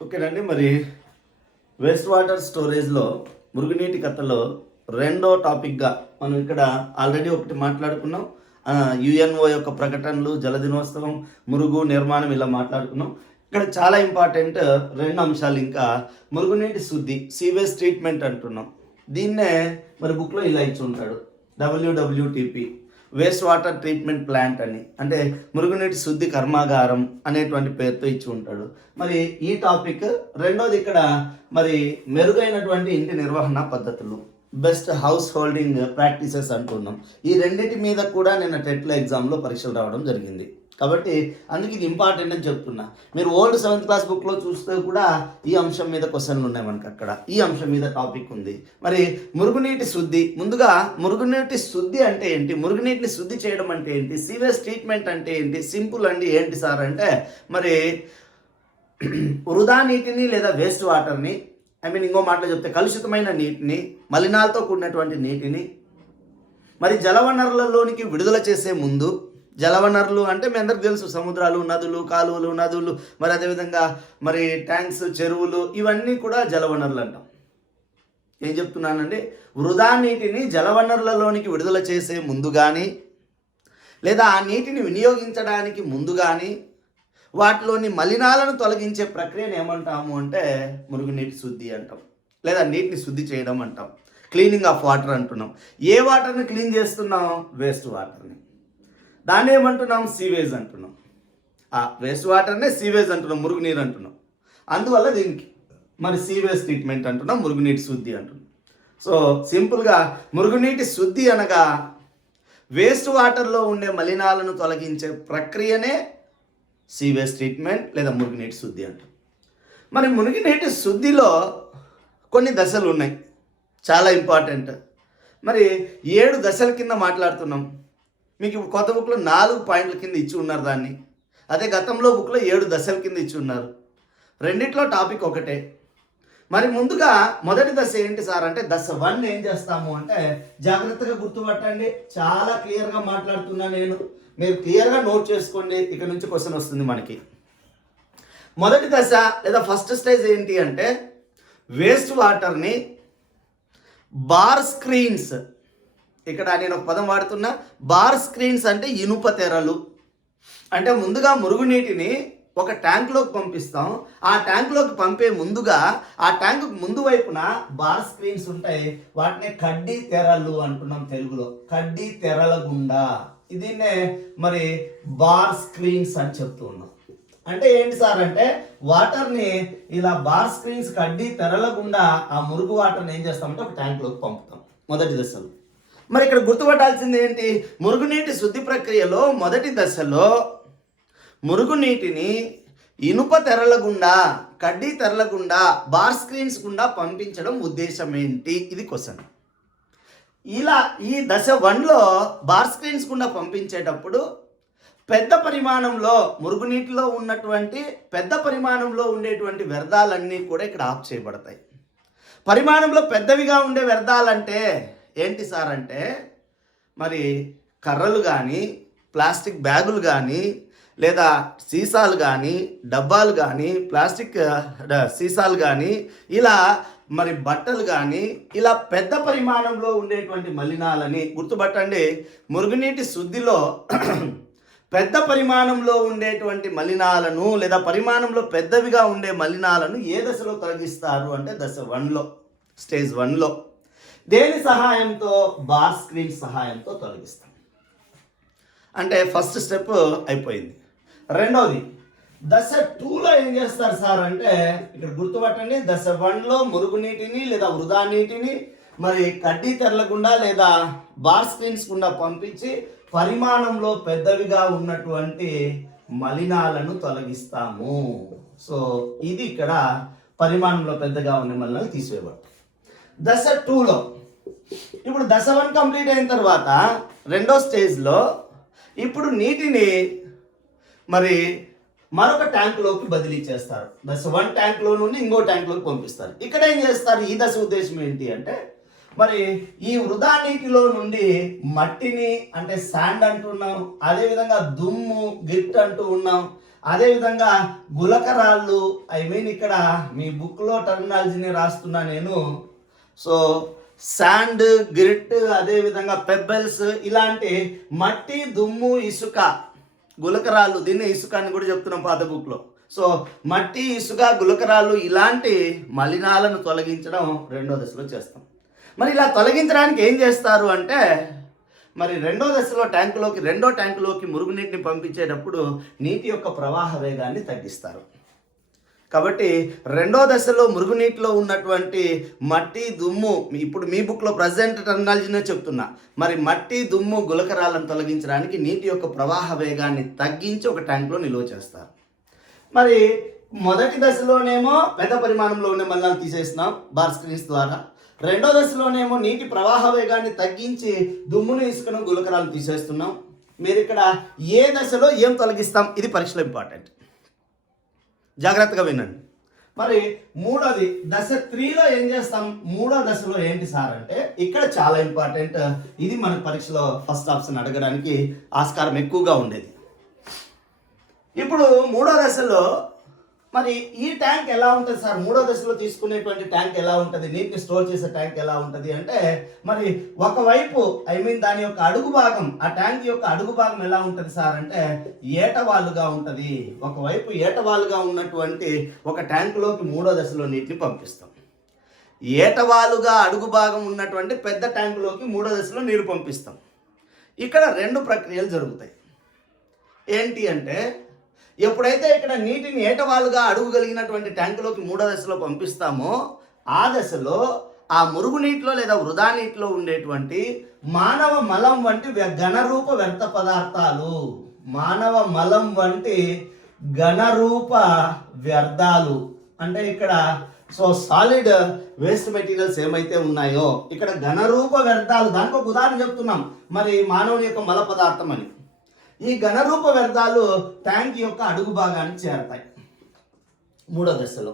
ఓకేనండి. మరి waste water స్టోరేజ్లో మురుగునీటి కథలో రెండో టాపిక్గా మనం ఇక్కడ ఆల్రెడీ ఒకటి మాట్లాడుకున్నాం. యుఎన్ఓ యొక్క ప్రకటనలు, జల దినోత్సవం, మురుగు నిర్మాణం ఇలా మాట్లాడుకున్నాం. ఇక్కడ చాలా ఇంపార్టెంట్ రెండు అంశాలు, ఇంకా మురుగునీటి శుద్ధి, సీవేజ్ ట్రీట్మెంట్ అంటున్నాం. దీన్నే మరి బుక్లో ఇలా ఇచ్చి ఉంటాడు, WWTP, waste water treatment plant అని, అంటే మురుగునీటి శుద్ధి కర్మాగారం అనేటువంటి పేరుతో ఇచ్చి ఉంటాడు. మరి ఈ టాపిక్ రెండోది ఇక్కడ మరి మెరుగైనటువంటి ఇంటి నిర్వహణ పద్ధతులు, బెస్ట్ హౌస్ హోల్డింగ్ ప్రాక్టీసెస్ అంటున్నాం. ఈ రెండింటి మీద కూడా నిన్న టెట్లో ఎగ్జామ్లో పరీక్షలు రావడం జరిగింది. కాబట్టి అందుకే ఇది ఇంపార్టెంట్ అని చెప్తున్నా. మీరు ఓల్డ్ 7th క్లాస్ బుక్లో చూస్తే కూడా ఈ అంశం మీద క్వశ్చన్లు ఉన్నాయి మనకు. అక్కడ ఈ అంశం మీద టాపిక్ ఉంది. మరి మురుగునీటి శుద్ధి, ముందుగా మురుగునీటి శుద్ధి అంటే ఏంటి, మురుగునీటిని శుద్ధి చేయడం అంటే ఏంటి, సీవేజ్ ట్రీట్మెంట్ అంటే ఏంటి, సింపుల్ అండి. ఏంటి సార్ అంటే మరి వృధా నీటిని లేదా వేస్ట్ వాటర్ని, ఇంకో మాటలో చెప్తే కలుషితమైన నీటిని, మలినాలతో కూడినటువంటి నీటిని మరి జలవనరులలోనికి విడుదల చేసే ముందు, జలవనరులు అంటే మీ అందరికి తెలుసు, సముద్రాలు, నదులు, కాలువలు, నదులు, మరి అదేవిధంగా మరి ట్యాంక్స్, చెరువులు, ఇవన్నీ కూడా జలవనరులు అంటాం. ఏం చెప్తున్నానండి, వృధా నీటిని జలవనరులలోనికి విడుదల చేసే ముందు కానీ, లేదా ఆ నీటిని వినియోగించడానికి ముందు కానీ వాటిలోని మలినాలను తొలగించే ప్రక్రియను ఏమంటాము అంటే మురుగునీటి శుద్ధి అంటాం, లేదా నీటిని శుద్ధి చేయడం అంటాం. క్లీనింగ్ ఆఫ్ వాటర్ అంటున్నాం. ఏ వాటర్ని క్లీన్ చేస్తున్నాం? వేస్ట్ వాటర్ని. దాన్ని ఏమంటున్నాం? సీవేజ్ అంటున్నాం. ఆ వేస్ట్ వాటర్నే సీవేజ్ అంటున్నాం, మురుగునీరు అంటున్నాం. అందువల్ల దీనికి మరి సీవేజ్ ట్రీట్మెంట్ అంటున్నాం, మురుగునీటి శుద్ధి అంటున్నాం. సో సింపుల్గా మురుగునీటి శుద్ధి అనగా వేస్ట్ వాటర్లో ఉండే మలినాలను తొలగించే ప్రక్రియనే సీవేజ్ ట్రీట్మెంట్ లేదా మురుగునీటి శుద్ధి అంటాం. మరి మురుగునీటి శుద్ధిలో కొన్ని దశలు ఉన్నాయి, చాలా ఇంపార్టెంట్. మరి 7 దశల కింద మాట్లాడుతున్నాం. మీకు కొత్త బుక్లో 4 పాయింట్ల కింద ఇచ్చి ఉన్నారు దాన్ని. అదే గతంలో బుక్లో 7 దశల కింద ఇచ్చి ఉన్నారు. రెండిట్లో టాపిక్ ఒకటే. మరి ముందుగా మొదటి దశ ఏంటి సార్ అంటే దశ 1 ఏం చేస్తాము అంటే, జాగ్రత్తగా గుర్తుపట్టండి, చాలా క్లియర్గా మాట్లాడుతున్నా నేను, మీరు క్లియర్గా నోట్ చేసుకోండి. ఇక్కడ నుంచి క్వశ్చన్ వస్తుంది మనకి. మొదటి దశ లేదా ఫస్ట్ స్టేజ్ ఏంటి అంటే, వేస్ట్ వాటర్ని బార్ స్క్రీన్స్, ఇక్కడ నేను ఒక పదం వాడుతున్నా, బార్ స్క్రీన్స్ అంటే ఇనుప తెరలు. అంటే ముందుగా మురుగునీటిని ఒక ట్యాంక్లోకి పంపిస్తాం. ఆ ట్యాంక్లోకి పంపే ముందుగా ఆ ట్యాంకు ముందు వైపున బార్ స్క్రీన్స్ ఉంటాయి. వాటిని కడ్డీ తెరలు అంటున్నాం తెలుగులో, కడ్డీ తెరల గుండా. దీన్నే మరి బార్ స్క్రీన్స్ అని చెప్తూ ఉన్నాం. అంటే ఏంటి సార్ అంటే, వాటర్ని ఇలా బార్ స్క్రీన్స్, కడ్డీ తెరల గుండా ఆ మురుగు వాటర్ని ఏం చేస్తామంటే ఒక ట్యాంక్లోకి పంపుతాం మొదటి దశలో. మరి ఇక్కడ గుర్తుపట్టాల్సింది ఏంటి, మురుగునీటి శుద్ధి ప్రక్రియలో మొదటి దశలో మురుగునీటిని ఇనుప తెరల గుండా, కడ్డీ తెరల గుండా, బార్ స్క్రీన్స్ గుండా పంపించడం ఉద్దేశం ఏంటి, ఇది క్వశ్చన్. ఇలా ఈ దశ 1లో బార్ స్క్రీన్స్ గుండా పంపించేటప్పుడు పెద్ద పరిమాణంలో మురుగునీటిలో ఉన్నటువంటి పెద్ద పరిమాణంలో ఉండేటువంటి వ్యర్థాలన్నీ కూడా ఇక్కడ ఆఫ్ చేయబడతాయి. పరిమాణంలో పెద్దవిగా ఉండే వ్యర్థాలంటే ఏంటి సార్ అంటే, మరి కర్రలు కానీ, ప్లాస్టిక్ బ్యాగులు కానీ, లేదా సీసాలు కానీ, డబ్బాలు కానీ, ప్లాస్టిక్ సీసాలు కానీ, ఇలా మరి బట్టలు కానీ, ఇలా పెద్ద పరిమాణంలో ఉండేటువంటి మలినాలని గుర్తుపట్టండి. మురుగునీటి శుద్ధిలో పెద్ద పరిమాణంలో ఉండేటువంటి మలినాలను లేదా పరిమాణంలో పెద్దవిగా ఉండే మలినాలను ఏ దశలో తొలగిస్తారు అంటే దశ 1లో, స్టేజ్ 1లో. దేని సహాయంతో? బార్ స్క్రీన్ సహాయంతో తొలగిస్తాం. అంటే ఫస్ట్ స్టెప్ అయిపోయింది. రెండోది దశ 2లో ఏం చేస్తారు సార్ అంటే, ఇక్కడ గుర్తుపట్టండి, దశ 1లో మురుగునీటిని లేదా వృధా నీటిని మరి కడ్డీ తెరల గుండా లేదా బార్ స్క్రీన్స్ గుండా పంపించి పరిమాణంలో పెద్దవిగా ఉన్నటువంటి మలినాలను తొలగిస్తాము. సో ఇది ఇక్కడ పరిమాణంలో పెద్దగా ఉన్న మలినాలు తీసివేయబడతాయి. దశ 2లో ఇప్పుడు దశ 1 కంప్లీట్ అయిన తర్వాత రెండో స్టేజ్లో ఇప్పుడు నీటిని మరి మరొక ట్యాంకులోకి బదిలీ చేస్తారు. దశ 1 ట్యాంక్లో నుండి ఇంకో ట్యాంక్లోకి పంపిస్తారు. ఇక్కడ ఏం చేస్తారు? ఈ దశ ఉద్దేశం ఏంటి అంటే, మరి ఈ వృధా నీటిలో నుండి మట్టిని అంటే శాండ్ అంటున్నాం, అదేవిధంగా దుమ్ము, గిట్ అంటూ ఉన్నాం, అదేవిధంగా గులకరాళ్ళు, ఐ మీన్ ఇక్కడ మీ బుక్లో టర్మినాలజీని రాస్తున్నా నేను. సో శాండ్, గ్రిట్, అదేవిధంగా పెబ్బల్స్, ఇలాంటి మట్టి, దుమ్ము, ఇసుక, గులకరాళ్ళు, దీన్ని ఇసుక అని కూడా చెప్తున్నాం పాత బుక్లో. సో మట్టి, ఇసుక, గులకరాళ్ళు ఇలాంటి మలినాలను తొలగించడం రెండో దశలో చేస్తాం. మరి ఇలా తొలగించడానికి ఏం చేస్తారు అంటే, మరి రెండో ట్యాంకులోకి మురుగునీటిని పంపించేటప్పుడు నీటి యొక్క ప్రవాహ వేగాన్ని తగ్గిస్తారు. కాబట్టి రెండో దశలో మురుగునీటిలో ఉన్నటువంటి మట్టి, దుమ్ము, ఇప్పుడు మీ బుక్లో ప్రజెంట్ టర్మినాలజీనే చెప్తున్నా, మరి మట్టి, దుమ్ము, గులకరాలను తొలగించడానికి నీటి యొక్క ప్రవాహ వేగాన్ని తగ్గించి ఒక ట్యాంక్లో నిల్వ చేస్తారు. మరి మొదటి దశలోనేమో పెద్ద పరిమాణంలో ఉన్న మలినాలు తీసేస్తున్నాం బార్ స్క్రీన్స్ ద్వారా. రెండో దశలోనేమో నీటి ప్రవాహ వేగాన్ని తగ్గించి దుమ్మును, ఇసుకను, గులకరాలను తీసేస్తున్నాం. మీరు ఇక్కడ ఏ దశలో ఏం తొలగిస్తాం, ఇది పరీక్షలో ఇంపార్టెంట్, జాగ్రత్తగా వినండి. మరి మూడోది దశ 3లో ఏం చేస్తాం, మూడో దశలో ఏంటి సార్ అంటే, ఇక్కడ చాలా ఇంపార్టెంట్, ఇది మన పరీక్షలో ఫస్ట్ ఆప్షన్ అడగడానికి ఆస్కారం ఎక్కువగా ఉండేది. ఇప్పుడు మూడో దశలో మరి ఈ ట్యాంక్ ఎలా ఉంటుంది సార్, మూడో దశలో తీసుకునేటువంటి ట్యాంక్ ఎలా ఉంటుంది, నీటిని స్టోర్ చేసే ట్యాంక్ ఎలా ఉంటుంది అంటే, మరి ఒకవైపు ఐ మీన్ దాని యొక్క అడుగు భాగం, ఆ ట్యాంక్ యొక్క అడుగు భాగం ఎలా ఉంటుంది సార్ అంటే ఏటవాలుగా ఉంటుంది. ఒకవైపు ఏటవాలుగా ఉన్నటువంటి ఒక ట్యాంకులోకి మూడో దశలో నీటిని పంపిస్తాం. ఏటవాలుగా అడుగు భాగం ఉన్నటువంటి పెద్ద ట్యాంకులోకి మూడో దశలో నీరు పంపిస్తాం. ఇక్కడ రెండు ప్రక్రియలు జరుగుతాయి. ఏంటి అంటే, ఎప్పుడైతే ఇక్కడ నీటిని ఏటవాలుగా అడుగుగలిగినటువంటి ట్యాంకులోకి మూడో దశలో పంపిస్తామో, ఆ దశలో ఆ మురుగునీటిలో లేదా వృధా నీటిలో ఉండేటువంటి మానవ మలం వంటి ఘనరూప వ్యర్థ పదార్థాలు, మానవ మలం వంటి ఘనరూప వ్యర్థాలు అంటే ఇక్కడ సో సాలిడ్ వేస్ట్ మెటీరియల్స్ ఏమైతే ఉన్నాయో ఇక్కడ ఘనరూప వ్యర్థాలు, దానికి ఒక ఉదాహరణ చెప్తున్నాం, మరి మానవుని యొక్క మల పదార్థం అని. ఈ ఘనరూప వ్యర్థాలు ట్యాంక్ యొక్క అడుగు భాగానికి చేరతాయి మూడో దశలో.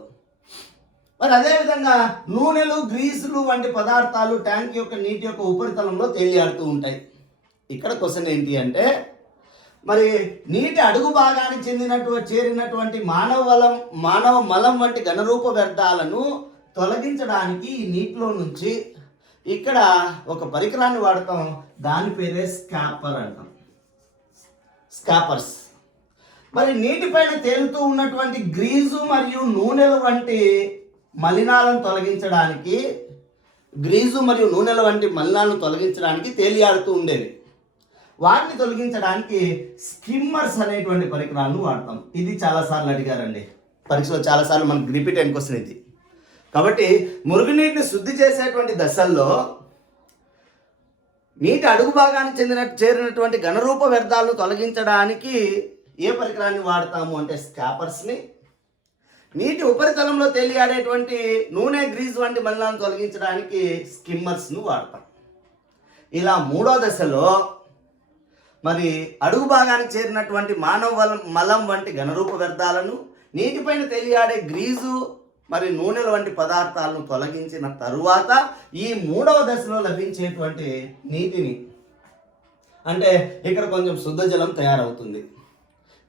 మరి అదేవిధంగా నూనెలు, గ్రీసులు వంటి పదార్థాలు ట్యాంక్ యొక్క నీటి యొక్క ఉపరితలంలో తేలియాడుతూ ఉంటాయి. ఇక్కడ క్వశ్చన్ ఏంటి అంటే, మరి నీటి అడుగు భాగానికి చేరినటువంటి మానవ మలం వంటి ఘనరూప వ్యర్థాలను తొలగించడానికి ఈ నీటిలో నుంచి ఇక్కడ ఒక పరికరాన్ని వాడతాం, దాని పేరే స్కాపర్ అంటాం, స్కాపర్స్. మరి నీటిపైన తేలుతూ ఉన్నటువంటి గ్రీజు మరియు నూనెల వంటి మలినాలను తొలగించడానికి తేలియాడుతూ ఉండేవి. వాటిని తొలగించడానికి స్కిమ్మర్స్ అనేటువంటి పరికరాలను వాడతాం. ఇది చాలాసార్లు అడిగారండి పరీక్షలో, చాలాసార్లు మనకు రిపీట్ అయిన క్వశ్చన్ ఇది. కాబట్టి మురుగునీటిని శుద్ధి చేసేటువంటి దశల్లో నీటి అడుగు భాగానికి చేరినటువంటి ఘనరూప వ్యర్థాలను తొలగించడానికి ఏ పరికరాన్ని వాడతాము అంటే స్కాపర్స్ని. నీటి ఉపరితలంలో తేలియాడేటువంటి నూనె, గ్రీజ్ వంటి మలినాలను తొలగించడానికి స్కిమ్మర్స్ను వాడతాం. ఇలా మూడో దశలో మరి అడుగు భాగానికి చేరినటువంటి మానవ మలం వంటి ఘనరూప వ్యర్థాలను, నీటిపైన తేలియాడే గ్రీజు మరి నూనెల వంటి పదార్థాలను తొలగించిన తరువాత ఈ మూడవ దశలో లభించేటువంటి నీటిని అంటే ఇక్కడ కొంచెం శుద్ధ జలం తయారవుతుంది.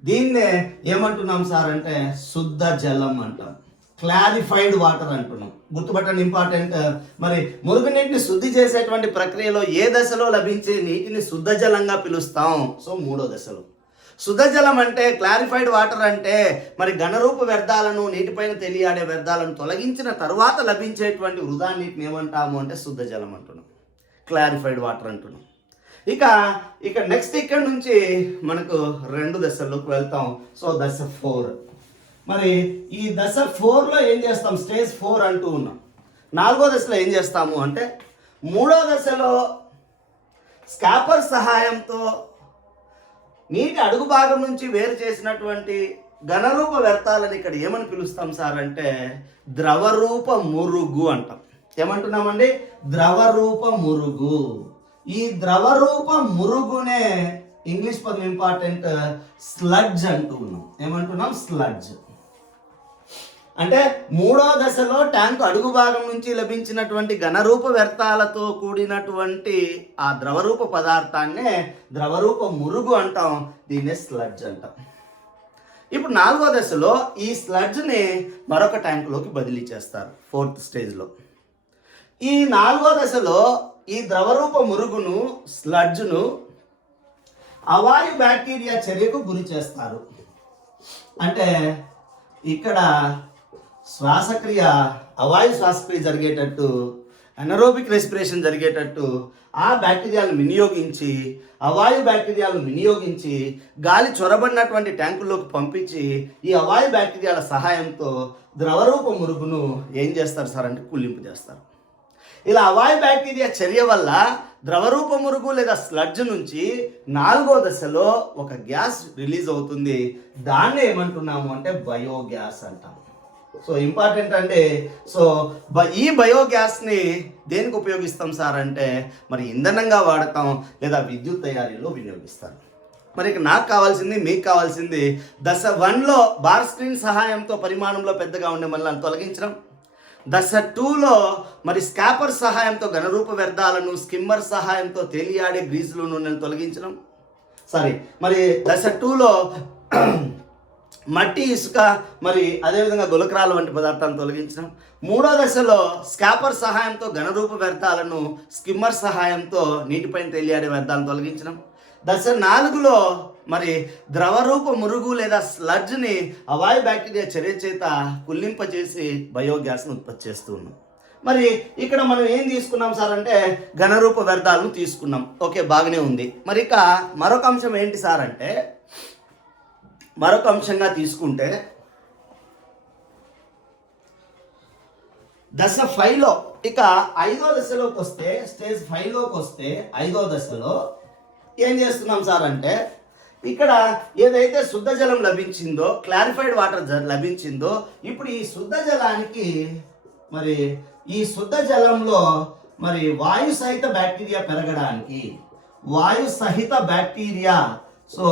దీన్నే ఏమంటున్నాం సార్ అంటే శుద్ధ జలం అంటాం, క్లారిఫైడ్ వాటర్ అంటున్నాం. గుర్తుపట్టండి, ఇంపార్టెంట్. మరి మురుగునీటిని శుద్ధి చేసేటువంటి ప్రక్రియలో ఏ దశలో లభించే నీటిని శుద్ధ జలంగా పిలుస్తాం? సో మూడో దశలో. శుద్ధ జలం అంటే క్లారిఫైడ్ వాటర్ అంటే మరి ఘనరూప వ్యర్థాలను, నీటిపైన తేలియాడే వ్యర్థాలను తొలగించిన తర్వాత లభించేటువంటి వృధా నీటిని ఏమంటాము అంటే శుద్ధ జలం అంటున్నాం, క్లారిఫైడ్ వాటర్ అంటున్నాం. ఇక నెక్స్ట్ ఇక్కడ నుంచి మనకు రెండు దశల్లోకి వెళ్తాం. సో దశ 4. మరి ఈ దశ 4లో ఏం చేస్తాం, స్టేజ్ 4 అంటూ ఉన్నాం. నాలుగో దశలో ఏం చేస్తాము అంటే, మూడో దశలో స్కాపర్ సహాయంతో నీటి అడుగు భాగం నుంచి వేరు చేసినటువంటి ఘనరూప వ్యర్థాలను ఇక్కడ ఏమని పిలుస్తాం సార్ అంటే ద్రవరూప మురుగు అంటాం. ఏమంటున్నామండి? ద్రవరూప మురుగు. ఈ ద్రవరూప మురుగునే ఇంగ్లీష్ పదం ఇంపార్టెంట్, స్లడ్జ్ అంటూ ఉన్నాం. ఏమంటున్నాం? స్లడ్జ్. అంటే మూడో దశలో ట్యాంకు అడుగు భాగం నుంచి లభించినటువంటి ఘనరూప వ్యర్థాలతో కూడినటువంటి ఆ ద్రవరూప పదార్థాన్నే ద్రవరూప మురుగు అంటాం, దీన్నే స్లడ్జ్ అంటాం. ఇప్పుడు 4వ దశలో ఈ స్లడ్జ్ని మరొక ట్యాంకులోకి బదిలీ చేస్తారు 4th స్టేజ్లో. ఈ 4వ దశలో ఈ ద్రవరూప మురుగును స్లడ్జ్ను అవాయు బ్యాక్టీరియా చర్యకు గురి చేస్తారు. అంటే ఇక్కడ అవాయు శ్వాసక్రియ జరిగేటట్టు, ఎనరోబిక్ రెస్పిరేషన్ జరిగేటట్టు ఆ బ్యాక్టీరియాలను వినియోగించి, అవాయు బ్యాక్టీరియాలను వినియోగించి గాలి చొరబడినటువంటి ట్యాంకుల్లోకి పంపించి ఈ అవాయు బ్యాక్టీరియాల సహాయంతో ద్రవరూప మురుగును ఏం చేస్తారు సార్ అంటే కుళ్ళింపు చేస్తారు. ఇలా అవాయు బ్యాక్టీరియా చర్య వల్ల ద్రవరూప మురుగు లేదా స్లడ్జ్ నుంచి 4వ దశలో ఒక గ్యాస్ రిలీజ్ అవుతుంది. దాన్ని ఏమంటున్నాము అంటే బయోగ్యాస్ అంటాం. సో ఇంపార్టెంట్ అంటే ఈ బయోగ్యాస్ని దేనికి ఉపయోగిస్తాం సార్ అంటే మరి ఇంధనంగా వాడతాం లేదా విద్యుత్ తయారీలో వినియోగిస్తారు. మరి ఇక నాకు కావాల్సింది, మీకు కావాల్సింది దశ 1లో బార్ స్క్రీన్ సహాయంతో పరిమాణంలో పెద్దగా ఉండే మలినాలను తొలగించడం, దశ 2లో మరి స్కాపర్ సహాయంతో ఘనరూప వ్యర్థాలను, స్కిమ్మర్ సహాయంతో తేలియాడే గ్రీజులు నూనెను తొలగించడం, మరి దశ 2లో మట్టి, ఇసుక, మరి అదేవిధంగా గులకరాలు వంటి పదార్థాలను తొలగించడం, 3వ దశలో స్కాపర్ సహాయంతో ఘనరూప వ్యర్థాలను, స్కిమ్మర్ సహాయంతో నీటిపైన తేలియాడే వ్యర్థాలను తొలగించడం, దశ 4లో మరి ద్రవరూప మురుగు లేదా స్లడ్జ్ని అవాయు బ్యాక్టీరియా చర్య చేత కుళ్ళింపజేసి బయోగ్యాస్ను ఉత్పత్తి చేస్తూ ఉన్నాం. మరి ఇక్కడ మనం ఏం తీసుకున్నాం సార్ అంటే ఘనరూప వ్యర్థాలను తీసుకున్నాం. ఓకే, బాగానే ఉంది. మరి ఇక మరొక అంశం ఏంటి సార్ అంటే, మరొక అంశంగా తీసుకుంటే దశ 5లో ఇక 5వ దశలోకి వస్తే, స్టేజ్ 5లోకి వస్తే 5వ దశలో ఏం చేస్తున్నాం సార్ అంటే ఇక్కడ ఏదైతే శుద్ధ జలం లభించిందో, క్లారిఫైడ్ వాటర్ లభించిందో, ఇప్పుడు ఈ శుద్ధ జలానికి మరి ఈ శుద్ధ జలంలో మరి వాయు సహిత బ్యాక్టీరియా పెరగడానికి, వాయు సహిత బ్యాక్టీరియా, సో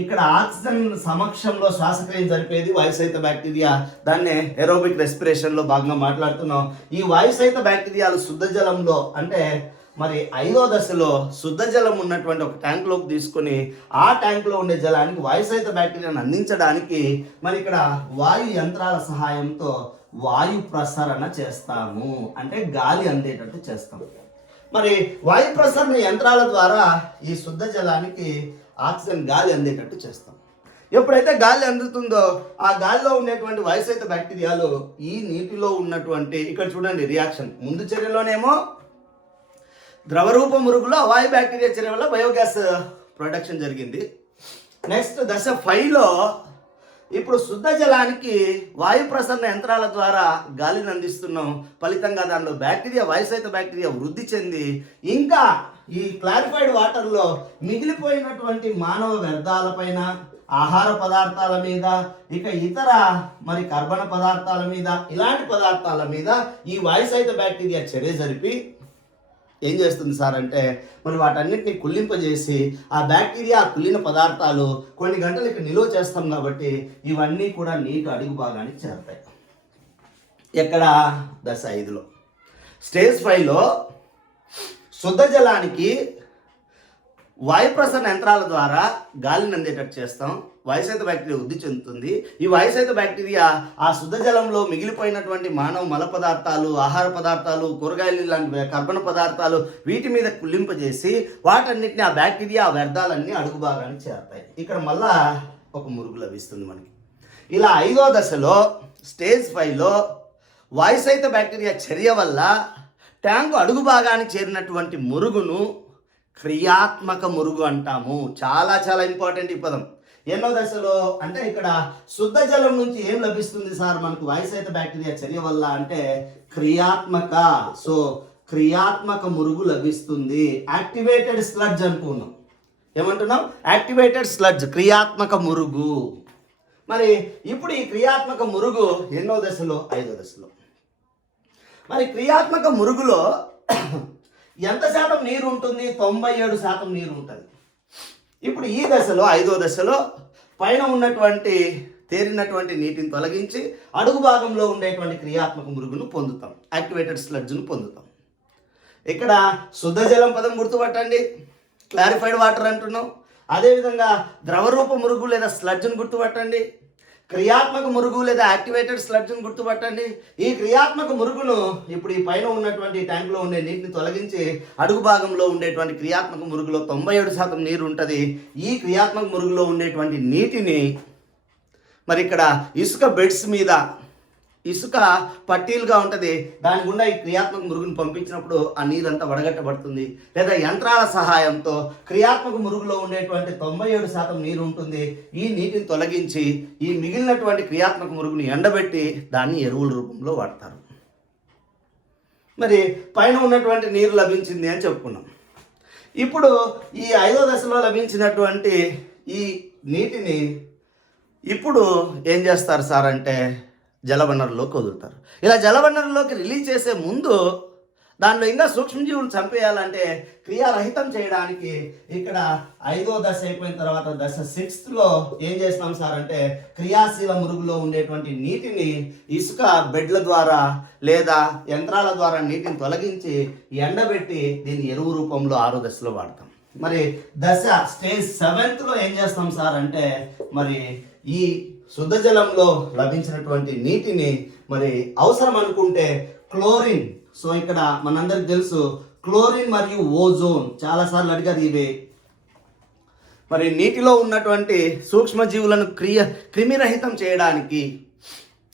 ఇక్కడ ఆక్సిజన్ సమక్షంలో శ్వాసక్రియ జరిపేది వాయు సహిత బ్యాక్టీరియా, దాన్నే ఏరోబిక్ రెస్పిరేషన్లో భాగంగా మాట్లాడుతున్నాం. ఈ వాయు సహిత బ్యాక్టీరియాలు శుద్ధ జలంలో అంటే మరి 5వ దశలో శుద్ధ జలం ఉన్నటువంటి ఒక ట్యాంకులోకి తీసుకొని ఆ ట్యాంకులో ఉండే జలానికి వాయుసహిత బ్యాక్టీరియాను అందించడానికి మరి ఇక్కడ వాయు యంత్రాల సహాయంతో వాయు ప్రసరణ చేస్తాము. అంటే గాలి అందేటట్టు చేస్తాము. మరి వాయు ప్రసరణ యంత్రాల ద్వారా ఈ శుద్ధ జలానికి ఆక్సిజన్ గాలి అందేటట్టు చేస్తాం. ఎప్పుడైతే గాలి అందుతుందో ఆ గాలిలో ఉండేటువంటి వాయుసహిత బ్యాక్టీరియాలు ఈ నీటిలో ఉన్నటువంటి, ఇక్కడ చూడండి రియాక్షన్, ముందు చర్యలోనేమో ద్రవరూప మురుగులో అవాయు బ్యాక్టీరియా చర్య వల్ల బయోగ్యాస్ ప్రొడక్షన్ జరిగింది. నెక్స్ట్ దశ 5లో ఇప్పుడు శుద్ధ జలానికి వాయు ప్రసరణ యంత్రాల ద్వారా గాలిని అందిస్తున్నాం. ఫలితంగా దానిలో బ్యాక్టీరియా, వాయుసహిత బ్యాక్టీరియా వృద్ధి చెంది ఇంకా ఈ క్లారిఫైడ్ వాటర్లో మిగిలిపోయినటువంటి మానవ వ్యర్థాలపైన, ఆహార పదార్థాల మీద, ఇక ఇతర మరి కర్బన పదార్థాల మీద, ఇలాంటి పదార్థాల మీద ఈ వాయుసహిత బ్యాక్టీరియా చర్య జరిపి ఏం చేస్తుంది సార్ అంటే మరి వాటన్నిటిని కుళ్ళింపజేసి ఆ బ్యాక్టీరియా, ఆ కుళ్ళిన పదార్థాలు కొన్ని గంటలు ఇక్కడ నిల్వ చేస్తాం కాబట్టి ఇవన్నీ కూడా నీటి అడుగు భాగానికి చేరుతాయి. ఎక్కడ దశ 5లో. స్టేజ్ 5లో శుద్ధ జలానికి వాయు ప్రసరణ యంత్రాల ద్వారా గాలిని అందేటట్టు చేస్తాం. వాయుసహిత బ్యాక్టీరియా వృద్ధి చెందుతుంది. ఈ వాయుసహిత బ్యాక్టీరియా ఆ శుద్ధ జలంలో మిగిలిపోయినటువంటి మానవ మల పదార్థాలు, ఆహార పదార్థాలు, కూరగాయలు లాంటి కర్బన పదార్థాలు వీటి మీద కుళ్ళింపజేసి వాటన్నిటిని ఆ బ్యాక్టీరియా, ఆ వ్యర్థాలన్నీ అడుగు భాగానికి చేరుతాయి. ఇక్కడ మళ్ళా ఒక మురుగు లభిస్తుంది మనకి. ఇలా 5వ దశలో స్టేజ్ 5లో వాయుసహిత బ్యాక్టీరియా చర్య వల్ల ట్యాంకు అడుగు భాగానికి చేరినటువంటి మురుగును క్రియాత్మక మురుగు అంటాము. చాలా చాలా ఇంపార్టెంట్ ఈ పదం. ఎన్నో దశలో అంటే ఇక్కడ శుద్ధ జలం నుంచి ఏం లభిస్తుంది సార్ మనకు వాయుసహిత బ్యాక్టీరియా చర్య వల్ల అంటే క్రియాత్మక, సో క్రియాత్మక మురుగు లభిస్తుంది. యాక్టివేటెడ్ స్లడ్జ్ అనుకున్నాం. ఏమంటున్నాం? యాక్టివేటెడ్ స్లడ్జ్, క్రియాత్మక మురుగు. మరి ఇప్పుడు ఈ క్రియాత్మక మురుగు ఎన్నో దశలో? 5వ దశలో. మరి క్రియాత్మక మురుగులో ఎంత శాతం నీరు ఉంటుంది? 97% నీరు ఉంటుంది. ఇప్పుడు ఈ దశలో 5వ దశలో పైన ఉన్నటువంటి తేరినటువంటి నీటిని తొలగించి అడుగు భాగంలో ఉండేటువంటి క్రియాత్మక మురుగును పొందుతాం, యాక్టివేటెడ్ స్లడ్జ్ను పొందుతాం. ఇక్కడ శుద్ధ జలం పదం గుర్తుపట్టండి, క్లారిఫైడ్ వాటర్ అంటున్నాం. అదేవిధంగా ద్రవరూప మురుగు లేదా స్లడ్జ్ను గుర్తుపట్టండి. క్రియాత్మక మురుగు లేదా యాక్టివేటెడ్ స్లడ్జ్ని గుర్తుపట్టండి. ఈ క్రియాత్మక మురుగును ఇప్పుడు ఈ పైన ఉన్నటువంటి ట్యాంకులో ఉండే నీటిని తొలగించి అడుగు భాగంలో ఉండేటువంటి క్రియాత్మక మురుగులో 97% నీరు ఉంటుంది. ఈ క్రియాత్మక మురుగులో ఉండేటువంటి నీటిని మరి ఇక్కడ ఇసుక బెడ్స్ మీద ఇసుక పట్టీలుగా ఉంటుంది, దాని గుండా ఈ క్రియాత్మక మురుగును పంపించినప్పుడు ఆ నీరంతా వడగట్టబడుతుంది. లేదా యంత్రాల సహాయంతో క్రియాత్మక మురుగులో ఉండేటువంటి 97% నీరు ఉంటుంది. ఈ నీటిని తొలగించి ఈ మిగిలినటువంటి క్రియాత్మక మురుగుని ఎండబెట్టి దాన్ని ఎరువుల రూపంలో వాడతారు. మరి పైన ఉన్నటువంటి నీరు లభించింది అని చెప్పుకున్నాం. ఇప్పుడు ఈ 5వ దశలో లభించినటువంటి ఈ నీటిని ఇప్పుడు ఏం చేస్తారు సార్ అంటే జలవనరులోకి వదులుతారు. ఇలా జలవనరులోకి రిలీజ్ చేసే ముందు దానిలో ఇంకా సూక్ష్మజీవులు చంపేయాలంటే క్రియారహితం చేయడానికి ఇక్కడ 5వ దశ అయిపోయిన తర్వాత దశ 6లో ఏం చేస్తాం సార్ అంటే క్రియాశీల మురుగులో ఉండేటువంటి నీటిని ఇసుక బెడ్ల ద్వారా లేదా యంత్రాల ద్వారా నీటిని తొలగించి ఎండబెట్టి దీన్ని ఎరువు రూపంలో 6వ దశలో వాడతాం. మరి దశ స్టేజ్ 7లో ఏం చేస్తాం సార్ అంటే మరి ఈ శుద్ధ జలంలో లభించినటువంటి నీటిని మరి అవసరం అనుకుంటే క్లోరిన్, సో ఇక్కడ మనందరికి తెలుసు క్లోరిన్ మరియు ఓజోన్ చాలాసార్లు అడిగారు ఇవే. మరి నీటిలో ఉన్నటువంటి సూక్ష్మజీవులను క్రిమిరహితం చేయడానికి,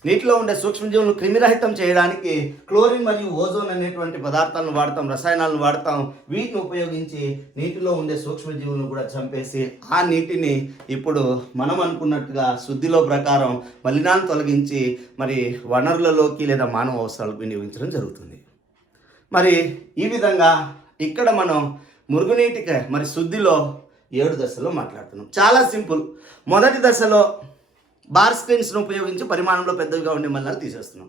నీటిలో ఉండే సూక్ష్మజీవులను క్రిమిరహితం చేయడానికి క్లోరిన్ మరియు ఓజోన్ అనేటువంటి పదార్థాలను వాడతాం, రసాయనాలను వాడతాం. వీటిని ఉపయోగించి నీటిలో ఉండే సూక్ష్మజీవులను కూడా చంపేసి ఆ నీటిని ఇప్పుడు మనం అనుకున్నట్టుగా శుద్ధిలో ప్రకారం మలినాలను తొలగించి మరి వనరులలోకి లేదా మానవ అవసరాలకు వినియోగించడం జరుగుతుంది. మరి ఈ విధంగా ఇక్కడ మనం మురుగునీటికి మరి శుద్ధిలో 7 దశలో మాట్లాడుతున్నాం. చాలా సింపుల్. మొదటి దశలో బార్ స్క్రీన్స్ను ఉపయోగించి పరిమాణంలో పెద్దవిగా ఉండే మలినాలు తీసేస్తున్నాం.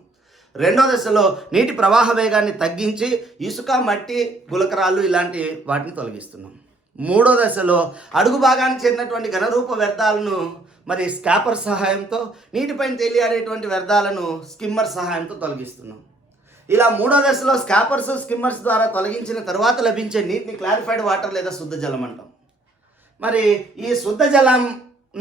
2వ దశలో నీటి ప్రవాహ వేగాన్ని తగ్గించి ఇసుక, మట్టి, గులకరాళ్ళు ఇలాంటి వాటిని తొలగిస్తున్నాం. 3వ దశలో అడుగు భాగానికి చెందినటువంటి ఘనరూప వ్యర్థాలను మరి స్కాపర్ సహాయంతో, నీటిపైన తేలియాడేటువంటి వ్యర్థాలను స్కిమ్మర్ సహాయంతో తొలగిస్తున్నాం. ఇలా 3వ దశలో స్కాపర్స్, స్కిమ్మర్స్ ద్వారా తొలగించిన తర్వాత లభించే నీటిని క్లారిఫైడ్ వాటర్ లేదా శుద్ధ జలం అంటాం. మరి ఈ శుద్ధ జలం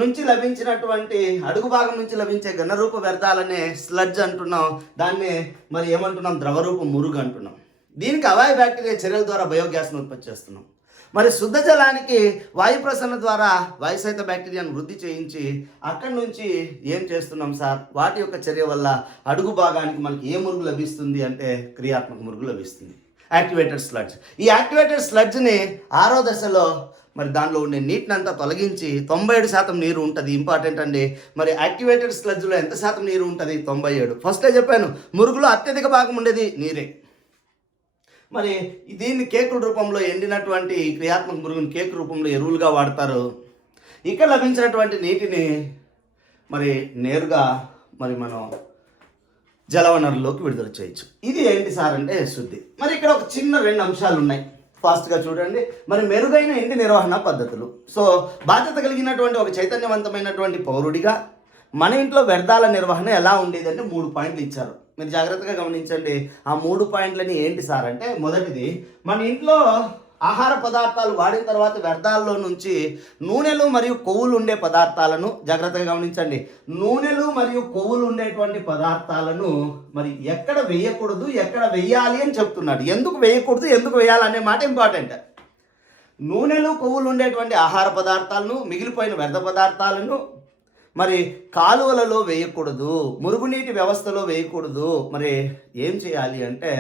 నుంచి లభించినటువంటి అడుగు భాగం నుంచి లభించే ఘనరూప వ్యర్థాలనే స్లడ్జ్ అంటున్నాం. దాన్నే మరి ఏమంటున్నాం, ద్రవరూప మురుగు అంటున్నాం. దీనికి అవాయ బ్యాక్టీరియా చర్యల ద్వారా బయోగ్యాస్ను ఉత్పత్తి చేస్తున్నాం. మరి శుద్ధ జలానికి వాయు ప్రసరణ ద్వారా వాయుసహిత బ్యాక్టీరియాను వృద్ధి చేయించి అక్కడి నుంచి ఏం చేస్తున్నాం సార్, వాటి యొక్క చర్య వల్ల అడుగు భాగానికి మనకి ఏ మురుగు లభిస్తుంది అంటే క్రియాత్మక మురుగు లభిస్తుంది, యాక్టివేటెడ్ స్లడ్జ్. ఈ యాక్టివేటెడ్ స్లడ్జ్ని 6వ దశలో మరి దానిలో ఉండే నీటిని అంతా తొలగించి 97% నీరు ఉంటుంది. ఇంపార్టెంట్ అండి. మరి యాక్టివేటెడ్ స్లడ్జ్లో ఎంత శాతం నీరు ఉంటుంది? 97. ఫస్టే చెప్పాను, మురుగులో అత్యధిక భాగం ఉండేది నీరే. మరి దీన్ని కేకుల రూపంలో ఎండినటువంటి క్రియాత్మక మురుగుని కేకు రూపంలో ఎరువులుగా వాడతారు. ఇక్కడ లభించినటువంటి నీటిని మరి నేరుగా మరి మనం జలవనరుల్లోకి విడుదల చేయొచ్చు. ఇది ఏంటి సార్ అంటే శుద్ధి. మరి ఇక్కడ ఒక చిన్న 2 అంశాలు ఉన్నాయి, ఫాస్ట్గా చూడండి. మరి మెరుగైన ఇంటి నిర్వహణ పద్ధతులు. సో బాధ్యత కలిగినటువంటి ఒక చైతన్యవంతమైనటువంటి పౌరుడిగా మన ఇంట్లో వ్యర్థాల నిర్వహణ ఎలా ఉండేది అంటే 3 పాయింట్లు ఇచ్చారు. మీరు జాగ్రత్తగా గమనించండి. ఆ 3 పాయింట్లని ఏంటి సార్ అంటే, మొదటిది మన ఇంట్లో ఆహార పదార్థాలు వాడిన తర్వాత వ్యర్థాల్లో నుంచి నూనెలు మరియు కొవ్వులు ఉండే పదార్థాలను జాగ్రత్తగా గమనించండి. నూనెలు మరియు కొవ్వులు ఉండేటువంటి పదార్థాలను మరి ఎక్కడ వేయకూడదు, ఎక్కడ వేయాలి అని చెప్తున్నాడు. ఎందుకు వేయకూడదు, ఎందుకు వేయాలి అనే మాట ఇంపార్టెంట్. నూనెలు కొవ్వులు ఉండేటువంటి ఆహార పదార్థాలను, మిగిలిపోయిన వ్యర్థ పదార్థాలను మరి కాలువలలో వేయకూడదు, మురుగునీటి వ్యవస్థలో వేయకూడదు. మరి ఏం చేయాలి అంటే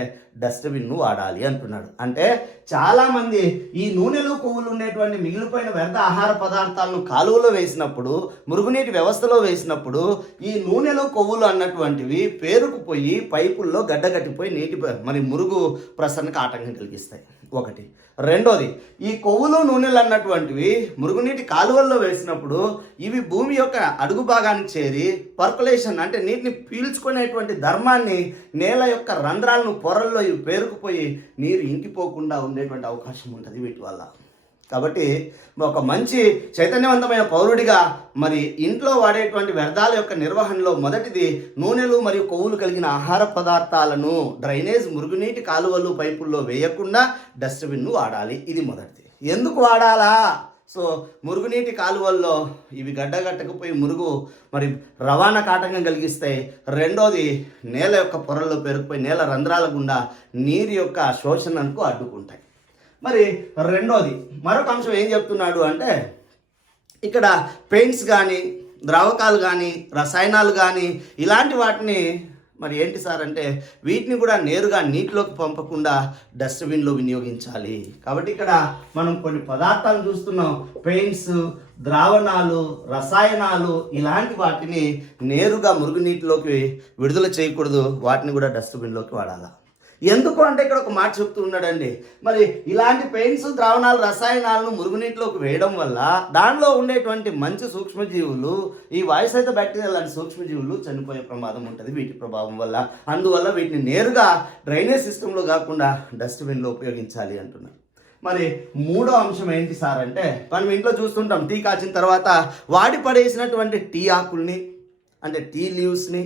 డస్ట్బిన్ను వాడాలి అంటున్నాడు. అంటే చాలామంది ఈ నూనెలు కొవ్వులు ఉండేటువంటి మిగిలిపోయిన వ్యర్థ ఆహార పదార్థాలను కాలువలో వేసినప్పుడు, మురుగునీటి వ్యవస్థలో వేసినప్పుడు ఈ నూనెలు కొవ్వులు అన్నటువంటివి పేరుకుపోయి పైపుల్లో గడ్డగట్టిపోయి నీటి మరి మురుగు ప్రసరణకు ఆటంకం కలిగిస్తాయి. ఒకటి. రెండోది, ఈ కొవ్వులు నూనెలు అన్నటువంటివి మురుగునీటి కాలువల్లో వేసినప్పుడు ఇవి భూమి యొక్క అడుగు భాగానికి చేరి పర్కులేషన్ అంటే నీటిని పీల్చుకునేటువంటి ధర్మాన్ని, నేల యొక్క రంధ్రాలను పొరల్లో ఇవి పేరుకుపోయి నీరు ఇంకిపోకుండా ఉండేటువంటి అవకాశం ఉంటుంది వీటి వల్ల. కాబట్టి ఒక మంచి చైతన్యవంతమైన పౌరుడిగా మరి ఇంట్లో వాడేటువంటి వ్యర్థాల యొక్క నిర్వహణలో మొదటిది నూనెలు మరియు కొవ్వులు కలిగిన ఆహార పదార్థాలను డ్రైనేజ్, మురుగునీటి కాలువలు, పైపుల్లో వేయకుండా డస్ట్బిన్ను వాడాలి. ఇది మొదటిది. ఎందుకు వాడాలా సో మురుగునీటి కాలువల్లో ఇవి గడ్డగట్టకపోయి మురుగు మరి రవాణాకు ఆటంకం కలిగిస్తాయి. రెండోది నేల యొక్క పొరల్లో పేరుకుపోయి నేల రంధ్రాల గుండా నీరు యొక్క శోషణకు అడ్డుకుంటాయి. మరి రెండోది మరొక అంశం ఏం చెప్తున్నాడు అంటే, ఇక్కడ పెయింట్స్ కానీ ద్రావకాలు కానీ రసాయనాలు కానీ ఇలాంటి వాటిని మరి ఏంటి సార్ అంటే వీటిని కూడా నేరుగా నీటిలోకి పంపకుండా డస్ట్బిన్లో వినియోగించాలి. కాబట్టి ఇక్కడ మనం కొన్ని పదార్థాలు చూస్తున్నాం, పెయింట్స్, ద్రావణాలు, రసాయనాలు ఇలాంటి వాటిని నేరుగా మురుగునీటిలోకి విడుదల చేయకూడదు, వాటిని కూడా డస్ట్బిన్లోకి వాడాలి. ఎందుకు అంటే ఇక్కడ ఒక మాట చెప్తూ ఉన్నాడండి, మరి ఇలాంటి పెయింట్స్, ద్రావణాలు, రసాయనాలను మురుగునీటిలోకి వేయడం వల్ల దానిలో ఉండేటువంటి మంచి సూక్ష్మజీవులు, ఈ వాయుసహిత బ్యాక్టీరియా లాంటి సూక్ష్మజీవులు చనిపోయే ప్రమాదం ఉంటుంది వీటి ప్రభావం వల్ల. అందువల్ల వీటిని నేరుగా డ్రైనేజ్ సిస్టంలో కాకుండా డస్ట్బిన్లో ఉపయోగించాలి అంటున్నారు. మరి మూడో అంశం ఏంటి సార్ అంటే, మనం ఇంట్లో చూస్తుంటాం టీ కాచిన తర్వాత వాడి పడేసినటువంటి టీ ఆకుల్ని అంటే టీ లీవ్స్ని,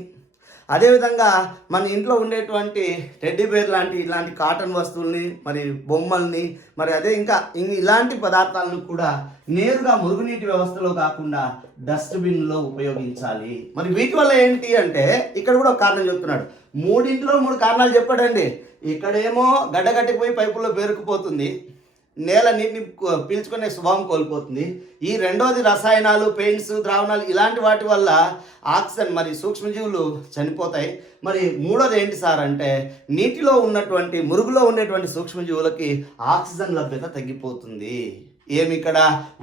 అదేవిధంగా మన ఇంట్లో ఉండేటువంటి టెడ్డీ బేర్ ఇలాంటి కాటన్ వస్తువుల్ని, మరి బొమ్మల్ని, మరి అదే ఇంకా ఇలాంటి పదార్థాలను కూడా నేరుగా మురుగునీటి వ్యవస్థలో కాకుండా డస్ట్బిన్లో ఉపయోగించాలి. మరి వీటి వల్ల ఏంటి అంటే ఇక్కడ కూడా ఒక కారణం చెప్తున్నాడు. మూడింటిలో 3 కారణాలు చెప్పాడండి. ఇక్కడేమో గడ్డగట్టిపోయి పైపుల్లో పేరుకుపోతుంది, నేల నీటిని పీల్చుకునే స్వభావం కోల్పోతుంది. ఈ రెండోది రసాయనాలు, పెయింట్స్, ద్రావణాలు ఇలాంటి వాటి వల్ల ఆక్సిజన్ మరి సూక్ష్మజీవులు చనిపోతాయి. మరి మూడోది ఏంటి సార్ అంటే నీటిలో ఉన్నటువంటి మురుగులో ఉండేటువంటి సూక్ష్మజీవులకి ఆక్సిజన్ లభ్యత తగ్గిపోతుంది. ఏమి ఇక్కడ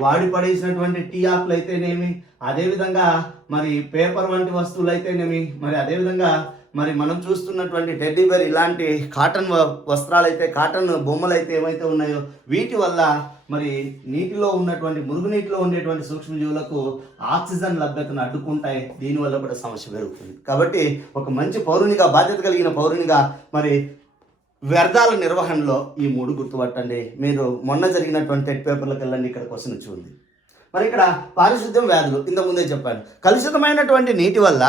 వాడి పడేసినటువంటి టీ ఆకులు అయితేనేమి, అదేవిధంగా మరి పేపర్ వంటి వస్తువులు అయితేనేమి, మరి అదేవిధంగా మరి మనం చూస్తున్నటువంటి టెడ్డీ బేర్ ఇలాంటి కాటన్ వస్త్రాలు అయితే, కాటన్ బొమ్మలు అయితే ఏమైతే ఉన్నాయో వీటి వల్ల మరి నీటిలో ఉన్నటువంటి మురుగునీటిలో ఉండేటువంటి సూక్ష్మజీవులకు ఆక్సిజన్ లభ్యతను అడ్డుకుంటాయి. దీనివల్ల కూడా సమస్య పెరుగుతుంది. కాబట్టి ఒక మంచి పౌరునిగా, బాధ్యత కలిగిన పౌరునిగా మరి వ్యర్థాల నిర్వహణలో ఈ 3 గుర్తుపట్టండి. మీరు మొన్న జరిగినటువంటి టెట్ పేపర్లకు వెళ్ళండి, ఇక్కడ క్వశ్చన్ వచ్చి ఉంది. మరి ఇక్కడ పారిశుద్ధ్యం, వ్యాధులు ఇంతకుముందే చెప్పాను. కలుషితమైనటువంటి నీటి వల్ల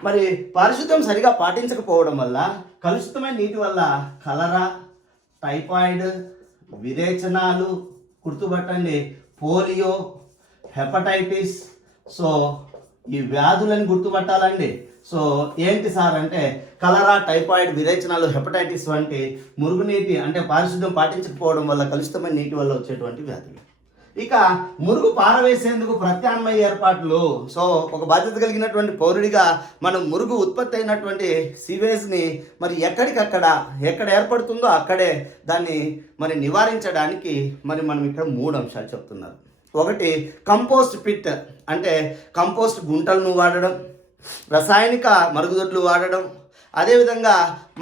మరి పారిశుద్ధ్యం సరిగా పాటించకపోవడం వల్ల, కలుషితమైన నీటి వల్ల కలరా, టైఫాయిడ్, విరేచనాలు, గుర్తుపట్టండి పోలియో, హెపటైటిస్, సో ఈ వ్యాధులను గుర్తుపట్టాలండి. సో ఏంటి సార్ అంటే కలరా, టైఫాయిడ్, విరేచనాలు, హెపటైటిస్ వంటి మురుగునీటి అంటే పారిశుద్ధ్యం పాటించకపోవడం వల్ల, కలుషితమైన నీటి వల్ల వచ్చేటువంటి వ్యాధులు. ఇక మురుగు పారవేసేందుకు ప్రత్యామ్నాయ ఏర్పాట్లు. సో ఒక బాధ్యత కలిగినటువంటి పౌరుడిగా మనం మురుగు ఉత్పత్తి అయినటువంటి సివేజ్ని మరి ఎక్కడికక్కడ ఎక్కడ ఏర్పడుతుందో అక్కడే దాన్ని మరి నివారించడానికి మరి మనం ఇక్కడ 3 అంశాలు చెప్తున్నారు. ఒకటి కంపోస్ట్ పిట్ అంటే కంపోస్ట్ గుంటలను వాడడం, రసాయనిక మరుగుదొడ్లు వాడడం, అదేవిధంగా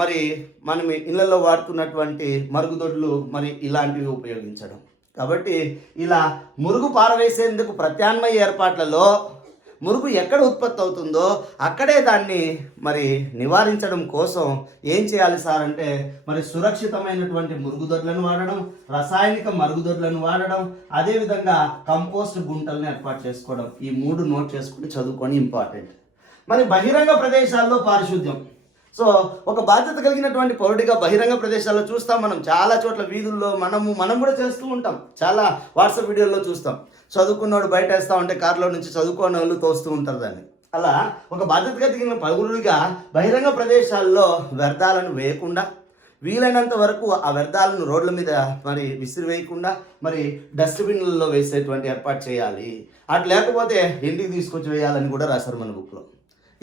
మరి మనం ఇళ్లలో వాడుతున్నటువంటి మరుగుదొడ్లు మరి ఇలాంటివి ఉపయోగించడం. కాబట్టి ఇలా మురుగు పారవేసేందుకు ప్రత్యామ్నాయ ఏర్పాట్లలో మురుగు ఎక్కడ ఉత్పత్తి అవుతుందో అక్కడే దాన్ని మరి నివారించడం కోసం ఏం చేయాలి సార్ అంటే మరి సురక్షితమైనటువంటి మరుగుదొడ్లను వాడడం, రసాయనిక మరుగుదొడ్లను వాడడం, అదేవిధంగా కంపోస్ట్ గుంటలను ఏర్పాటు చేసుకోవడం. ఈ 3 నోట్ చేసుకుని చదువుకొని ఇంపార్టెంట్. మరి బహిరంగ ప్రదేశాల్లో పారిశుద్ధ్యం. సో ఒక బాధ్యత కలిగినటువంటి పౌరుడిగా బహిరంగ ప్రదేశాల్లో చూస్తాం మనం, చాలా చోట్ల వీధుల్లో మనం కూడా చేస్తూ ఉంటాం. చాలా వాట్సాప్ వీడియోల్లో చూస్తాం, చదువుకున్నవాడు బయట వేస్తూ ఉంటే కారులో నుంచి చదువుకునే వాళ్ళు తోస్తూ ఉంటారు దాన్ని. అలా ఒక బాధ్యత కలిగిన పౌరుడిగా బహిరంగ ప్రదేశాల్లో వ్యర్థాలను వేయకుండా, వీలైనంత వరకు ఆ వ్యర్థాలను రోడ్ల మీద మరి విసిరివేయకుండా మరి డస్ట్బిన్లలో వేసేటువంటి ఏర్పాటు చేయాలి. అటు లేకపోతే ఇంటికి తీసుకొచ్చి వేయాలని కూడా రాశారు మన బుక్లో.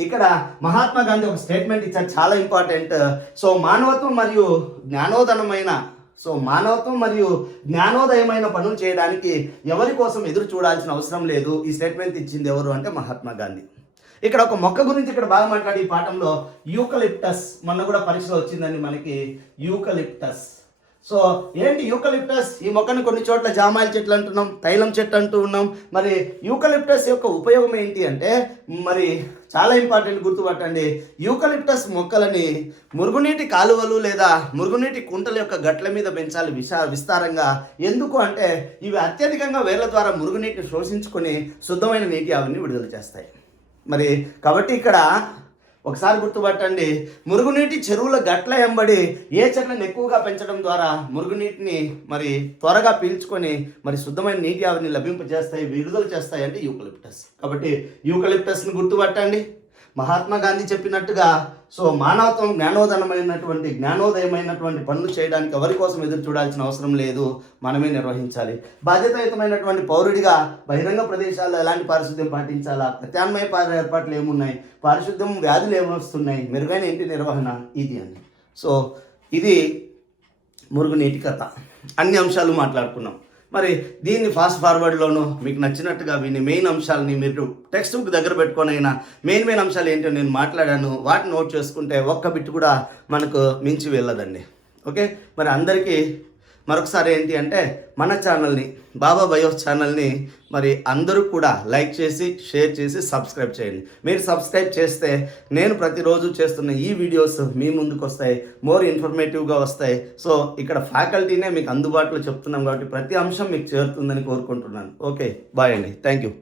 ఇక్కడ మహాత్మా గాంధీ ఒక స్టేట్మెంట్ ఇచ్చారు, చాలా ఇంపార్టెంట్. సో మానవత్వం మరియు జ్ఞానోదయమైన పనులు చేయడానికి ఎవరి కోసం ఎదురు చూడాల్సిన అవసరం లేదు. ఈ స్టేట్మెంట్ ఇచ్చింది ఎవరు అంటే మహాత్మా గాంధీ. ఇక్కడ ఒక మొక్క గురించి ఇక్కడ బాగా మాట్లాడి ఈ పాఠంలో యూకలిప్టస్, మొన్న కూడా పరీక్షలో వచ్చిందండి మనకి యూకలిప్టస్. సో ఏంటి యూకలిప్టస్? ఈ మొక్కను కొన్ని చోట్ల జామాయిల చెట్లు అంటున్నాం, తైలం చెట్టు అంటూ ఉన్నాం. మరి యూకలిప్టస్ యొక్క ఉపయోగం ఏంటి అంటే మరి చాలా ఇంపార్టెంట్, గుర్తుపట్టండి. యూకలిప్టస్ మొక్కలని మురుగునీటి కాలువలు లేదా మురుగునీటి కుంటల యొక్క గట్ల మీద పెంచాలి విస్తారంగా. ఎందుకు అంటే ఇవి అత్యధికంగా వేర్ల ద్వారా మురుగునీటిని శోషించుకొని శుద్ధమైన నీటి ఆవిరిని విడుదల చేస్తాయి. మరి కాబట్టి ఇక్కడ ఒకసారి గుర్తుపట్టండి, మురుగునీటి చెరువుల గట్ల ఎంబడి ఏ చెట్లను ఎక్కువగా పెంచడం ద్వారా మురుగునీటిని మరి త్వరగా పీల్చుకొని మరి శుద్ధమైన నీటి ఆవిరిని లభింపజేస్తాయి, విడుదల చేస్తాయి అంటే యూకలిప్టస్. కాబట్టి యూకలిప్టస్ని గుర్తుపట్టండి. మహాత్మా గాంధీ చెప్పినట్టుగా సో మానవత్వం జ్ఞానోదయమైనటువంటి పనులు చేయడానికి ఎవరి కోసం ఎదురు చూడాల్సిన అవసరం లేదు, మనమే నిర్వహించాలి. బాధ్యతాయుతమైనటువంటి పౌరుడిగా బహిరంగ ప్రదేశాల్లో ఎలాంటి పారిశుద్ధ్యం పాటించాలా, ప్రత్యామ్నాయ ఏర్పాట్లు ఏమున్నాయి, పారిశుద్ధ్యం వ్యాధులు ఏమొస్తున్నాయి, మెరుగైన ఇంటి నిర్వహణ ఇది అని. సో ఇది మురుగునీటి కథ. అన్ని అంశాలు మాట్లాడుకున్నాం. మరి దీన్ని ఫాస్ట్ ఫార్వర్డ్లోనూ మీకు నచ్చినట్టుగా విని మెయిన్ అంశాలని మీరు టెక్స్ట్ బుక్ దగ్గర పెట్టుకొని అయినా మెయిన్ అంశాలు ఏంటో నేను మాట్లాడాను, వాటిని నోట్ చేసుకుంటే ఒక్క బిట్ కూడా మనకు మించి వెళ్ళదండి. ఓకే, మరి అందరికీ మరొకసారి ఏంటి అంటే మన ఛానల్ని, బాబా బయోస్ ఛానల్ని మరి అందరూ కూడా లైక్ చేసి షేర్ చేసి సబ్స్క్రైబ్ చేయండి. మీరు సబ్స్క్రైబ్ చేస్తే నేను ప్రతిరోజు చేస్తున్న ఈ వీడియోస్ మీ ముందుకు వస్తాయి, మోర్ ఇన్ఫర్మేటివ్గా వస్తాయి. సో ఇక్కడ ఫ్యాకల్టీనే మీకు అందుబాటులో చెప్తున్నాం కాబట్టి ప్రతి అంశం మీకు చేరుతుందని కోరుకుంటున్నాను. ఓకే, బాయ్ అండి, థ్యాంక్ యూ.